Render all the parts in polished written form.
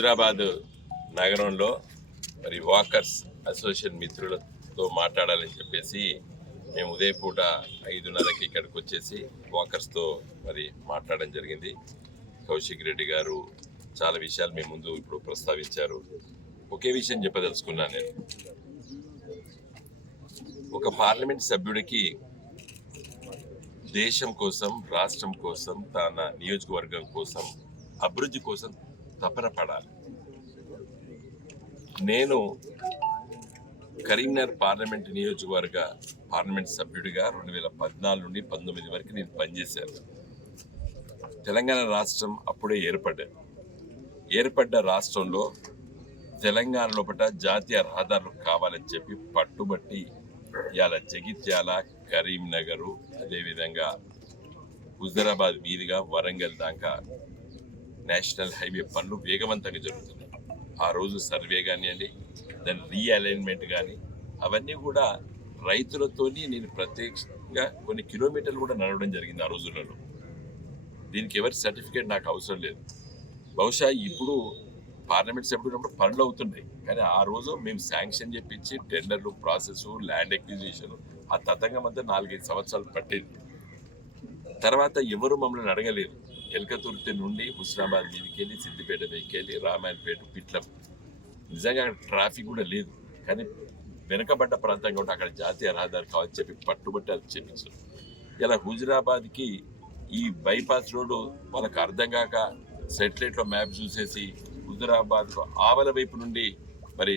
హుజురాబాద్ నగరంలో మరి walkers association మిత్రులతో మాట్లాడాలని చెప్పేసి మేము ఉదయపూట 5:30కి ఇక్కడికి వచ్చేసి వాకర్స్తో మరి మాట్లాడడం జరిగింది. కౌశిక్ రెడ్డి గారు చాలా విషయాలు మీ ముందు ఇప్పుడు ప్రస్తావించారు. ఒకే విషయం చెప్పదలుచుకున్నాను నేను. ఒక పార్లమెంట్ సభ్యుడికి దేశం కోసం, రాష్ట్రం కోసం, తన నియోజకవర్గం కోసం, అభివృద్ధి కోసం తపన పడాలి. నేను కరీంనగర్ పార్లమెంట్ నియోజకవర్గ పార్లమెంట్ సభ్యుడిగా 2014 నుండి 19 వరకు నేను పనిచేశాను. తెలంగాణ రాష్ట్రం అప్పుడే ఏర్పడ్డ రాష్ట్రంలో తెలంగాణ లోపల జాతీయ రహదారులు కావాలని చెప్పి పట్టుబట్టి ఇవాళ జగిత్యాల, కరీంనగరు, అదేవిధంగా హుజురాబాద్ మీదుగా వరంగల్ దాకా నేషనల్ హైవే పనులు వేగవంతంగా జరుగుతున్నాయి. ఆ రోజు సర్వే కానివ్వండి, దాని రీఅలైన్మెంట్ కానీ అవన్నీ కూడా రైతులతోని నేను ప్రత్యేకంగా కొన్ని కిలోమీటర్లు కూడా నడవడం జరిగింది ఆ రోజులలో. దీనికి ఎవరి సర్టిఫికేట్ నాకు అవసరం లేదు. బహుశా ఇప్పుడు పార్లమెంట్ సభ్యుడు పనులు అవుతున్నాయి, కానీ ఆ రోజు మేము శాంక్షన్ చెప్పించి టెండర్లు ప్రాసెస్, ల్యాండ్ ఎక్విజిషన్ ఆ తతంగం అంతా 4-5 సంవత్సరాలు పట్టేది. తర్వాత ఎవరు మమ్మల్ని అడగలేదు. ఎల్కతుర్తి నుండి హుస్నాబాద్ మీదకి వెళ్ళి, సిద్దిపేట మీదకి వెళ్ళి, రామాయణపేట, పిట్లం, నిజంగా అక్కడ ట్రాఫిక్ కూడా లేదు, కానీ వెనుకబడ్డ ప్రాంతం కాబట్టి అక్కడ జాతీయ రహదారి కావాలని చెప్పి పట్టుబట్టి అది చేపించారు. ఇలా హుజురాబాద్కి ఈ బైపాస్ రోడ్డు వాళ్ళకి అర్థం కాక సెటిలైట్లో మ్యాప్ చూసేసి హుజురాబాద్లో ఆవల వైపు నుండి మరి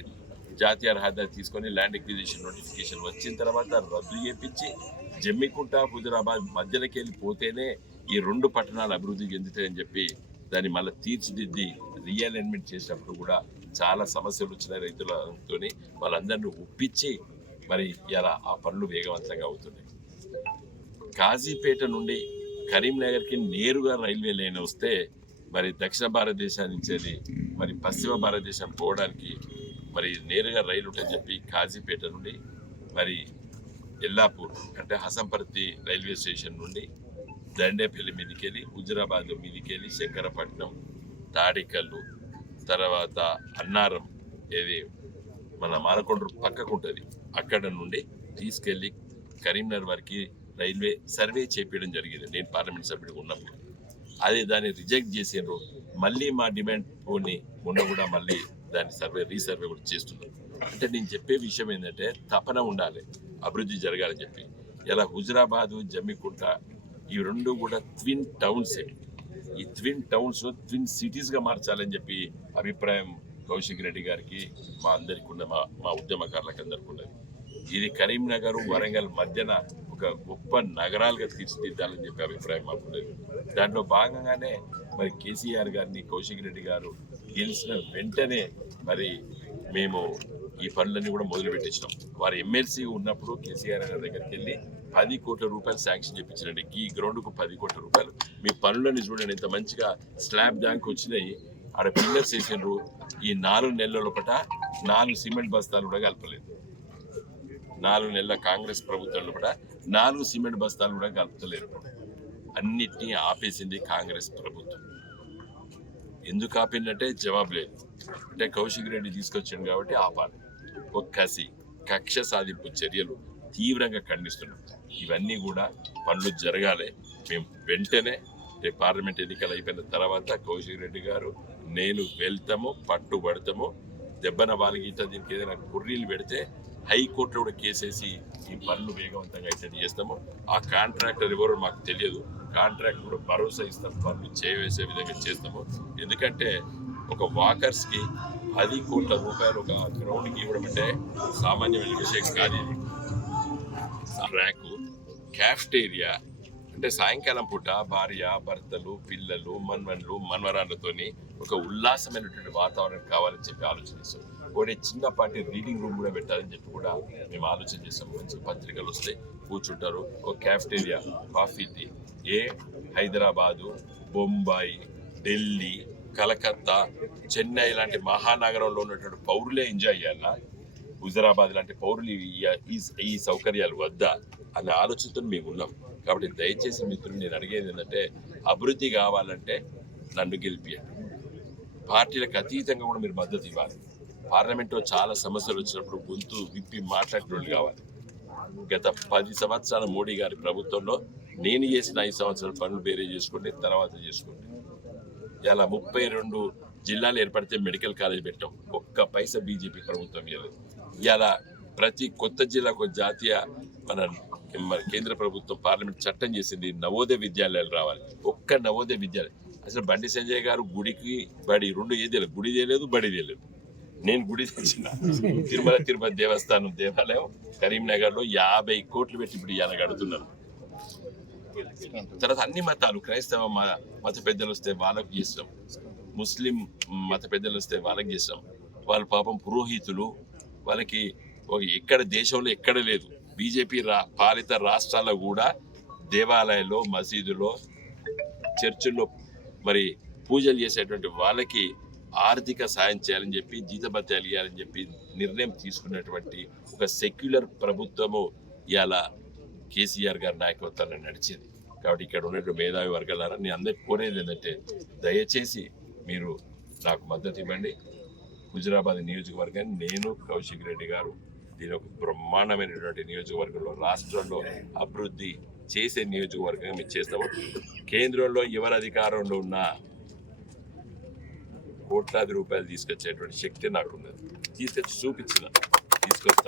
జాతీయ రహదారి తీసుకొని ల్యాండ్ ఎక్విజిషన్ నోటిఫికేషన్ వచ్చిన తర్వాత రద్దు చేపించి జమ్మికుంట, హుజురాబాద్ మధ్యలోకి వెళ్ళిపోతేనే ఈ 2 పట్టణాలు అభివృద్ధి చెందుతాయని చెప్పి దాన్ని మళ్ళీ తీర్చిదిద్ది రీఅలైన్మెంట్ చేసినప్పుడు కూడా చాలా సమస్యలు వచ్చినాయి రైతులతో. వాళ్ళందరినీ ఒప్పించి మరి ఇలా ఆ పనులు వేగవంతంగా అవుతున్నాయి. కాజీపేట నుండి కరీంనగర్కి నేరుగా రైల్వే లైన్ వస్తే మరి దక్షిణ భారతదేశం నుంచి మరి పశ్చిమ భారతదేశం పోవడానికి మరి నేరుగా రైలు ఉంటుందని చెప్పి కాజీపేట నుండి మరి ఎల్లాపూర్ అంటే హసంపర్తి రైల్వే స్టేషన్ నుండి దండేపల్లి మీదకి వెళ్ళి, హుజురాబాద్ మీదకి వెళ్ళి, శంకరపట్నం, తాడికల్లు, తర్వాత అన్నారం, ఏది మన మానకొండ పక్కకు ఉంటుంది, అక్కడ నుండి తీసుకెళ్ళి కరీంనగర్ వరకు రైల్వే సర్వే చేపించడం జరిగింది నేను పార్లమెంట్ సభ్యుడిగా ఉన్నప్పుడు. అది దాన్ని రిజెక్ట్ చేసారు. మళ్ళీ మా డిమాండ్ పోని మొన్న కూడా మళ్ళీ దాన్ని రీసర్వే కూడా చేస్తున్నారు. అంటే నేను చెప్పే విషయం ఏంటంటే తపన ఉండాలి, అభివృద్ధి జరగాలని చెప్పి. ఇలా హుజురాబాదు, జమ్మికుంట ఈ 2 కూడా ట్విన్ టౌన్సే. ఈ ట్విన్ టౌన్స్ ట్విన్ సిటీస్గా మార్చాలని చెప్పి అభిప్రాయం కౌశిక్ రెడ్డి గారికి, మా అందరికి ఉన్న మా ఉద్యమకారులకు అందరికీ ఉన్నది. ఇది కరీంనగర్, వరంగల్ మధ్యన ఒక గొప్ప నగరాలుగా తీర్చిదిద్దాలని చెప్పి అభిప్రాయం మాకు ఉన్నది. దాంట్లో భాగంగానే మరి కేసీఆర్ గారిని, కౌశిక్ రెడ్డి గారు గెలిచిన వెంటనే మరి మేము ఈ పనులన్నీ కూడా మొదలు పెట్టించినాం. వారు ఎమ్మెల్సీ ఉన్నప్పుడు కేసీఆర్ గారి దగ్గరికి వెళ్ళి 10 కోట్ల రూపాయలు శాంక్షన్ చేయించినండి. ఈ గ్రౌండ్కు 10 కోట్ల రూపాయలు. మీ పనులని చూడండి ఎంత మంచిగా స్లాబ్ దానికి వచ్చినాయి. ఆడ పిల్లర్స్ వేసినారు. ఈ 4 నెలల లోపల 4 సిమెంట్ బస్తాలు కూడా కలపలేదు. 4 నెలల కాంగ్రెస్ ప్రభుత్వం లోపల 4 సిమెంట్ బస్తాలు కూడా కలుపుతలేరు. అన్నిటినీ ఆపేసింది కాంగ్రెస్ ప్రభుత్వం. ఎందుకు ఆపిందంటే జవాబు లేదు. అంటే కౌశిక్ రెడ్డి తీసుకొచ్చాడు కాబట్టి ఆపాలి. కక్ష సాధింపు చర్యలు తీవ్రంగా ఖండిస్తున్నాం. ఇవన్నీ కూడా పనులు జరగాలి. మేము వెంటనే రేపు పార్లమెంట్ ఎన్నికలు అయిపోయిన తర్వాత కౌశిక్ రెడ్డి గారు, నేను వెళ్తాము, పట్టుబడతాము. దెబ్బన వాళ్ళకి దీనికి ఏదైనా కుర్రీలు పెడితే హైకోర్టులో కూడా కేసేసి ఈ పనులు వేగవంతంగా అయితే చేస్తాము. ఆ కాంట్రాక్టర్ ఎవరో మాకు తెలియదు. కాంట్రాక్టర్ కూడా భరోసా ఇస్తాం, పనులు చేయవేసే విధంగా చేస్తాము. ఎందుకంటే ఒక వాకర్స్కి 10 కోట్ల రూపాయలు ఒక గ్రౌండ్కి ఇవ్వడం అంటే సామాన్యమైన విషయం కాదు. ఇది ట్రాకు, క్యాఫ్టేరియా అంటే సాయంకాలం పూట భార్య, భర్తలు, పిల్లలు, మన్మన్లు, మన్వరాళ్ళతోని ఒక ఉల్లాసమైనటువంటి వాతావరణం కావాలని చెప్పి ఆలోచన చేస్తాం. ఒకటి చిన్నపాటి రీడింగ్ రూమ్ కూడా పెట్టాలని చెప్పి కూడా మేము ఆలోచన చేస్తాం. మంచి పత్రికలు వస్తాయి, కూర్చుంటారు. ఒక cafeteria, coffee tea. Hyderabad, Bombay, Delhi, Calcutta, Chennai లాంటి మహానగరంలో ఉన్నటువంటి పౌరులే ఎంజాయ్ చేయాలా? హుజురాబాద్ లాంటి పౌరులు ఈ సౌకర్యాలు వద్దా అనే ఆలోచనతో మేము ఉన్నాం. కాబట్టి దయచేసి మిత్రులు నేను అడిగేది ఏంటంటే, అభివృద్ధి కావాలంటే నన్ను గెలిపియండి. పార్టీలకు అతీతంగా కూడా మీరు మద్దతు ఇవ్వాలి. పార్లమెంట్లో చాలా సమస్యలు వచ్చినప్పుడు గొంతు విప్పి మాట్లాడేటోళ్ళు కావాలి. గత 10 సంవత్సరాల మోడీ గారి ప్రభుత్వంలో నేను చేసిన 5 సంవత్సరాల పనులు వేరే చేసుకోండి, తర్వాత చేసుకోండి. ఇలా 32 జిల్లాలు ఏర్పడితే మెడికల్ కాలేజ్ పెట్టాం, ఒక్క పైసా బీజేపీ ప్రభుత్వం ఇవ్వలేదు. ఇలా ప్రతి కొత్త జిల్లాకు జాతీయ మన కేంద్ర ప్రభుత్వం పార్లమెంట్ చట్టం చేసింది, నవోదయ విద్యాలయాలు రావాలి. ఒక్క నవోదయ విద్యాలయం అసలు బండి సంజయ్ గారు గుడికి బడి రెండు ఏది లేదు, గుడి చేయలేదు, బడి చేయలేదు. నేను గుడి తెచ్చిన తిరుపతి దేవస్థానం దేవాలయం కరీంనగర్ లో 50 కోట్లు పెట్టి ఇప్పుడు ఇలా కడుతున్నారు. తర్వాత అన్ని మతాలు, క్రైస్తవ మత పెద్దలు వస్తే వాళ్ళకు చేస్తాం, ముస్లిం మత పెద్దలు వస్తే వాళ్ళకి చేస్తాం. వాళ్ళ పాపం పురోహితులు, వాళ్ళకి ఎక్కడ దేశంలో ఎక్కడ లేదు. బీజేపీ పాలిత రాష్ట్రాల్లో కూడా దేవాలయాల్లో, మసీదులో, చర్చిల్లో మరి పూజలు చేసేటువంటి వాళ్ళకి ఆర్థిక సాయం చేయాలని చెప్పి, జీతభత్యాలు ఇవ్వాలని చెప్పి నిర్ణయం తీసుకున్నటువంటి ఒక సెక్యులర్ ప్రభుత్వము ఇవాళ కేసీఆర్ గారి నాయకత్వాన్ని నడిచేది. కాబట్టి ఇక్కడ ఉన్నటువంటి మేధావి వర్గాలారా నేను అందరికి కోరేది ఏంటంటే, దయచేసి మీరు నాకు మద్దతు ఇవ్వండి. హుజురాబాద్ నియోజకవర్గాన్ని నేను, కౌశిక్ రెడ్డి గారు దీని ఒక బ్రహ్మాండమైనటువంటి నియోజకవర్గంలో రాష్ట్రంలో అభివృద్ధి చేసే నియోజకవర్గంగా మేము చేస్తాము. కేంద్రంలో ఎవరు అధికారంలో ఉన్నా కోట్లాది రూపాయలు తీసుకొచ్చేటువంటి శక్తి నాకున్నది. తీసుకొచ్చి చూపించిన తీసుకొస్తాను.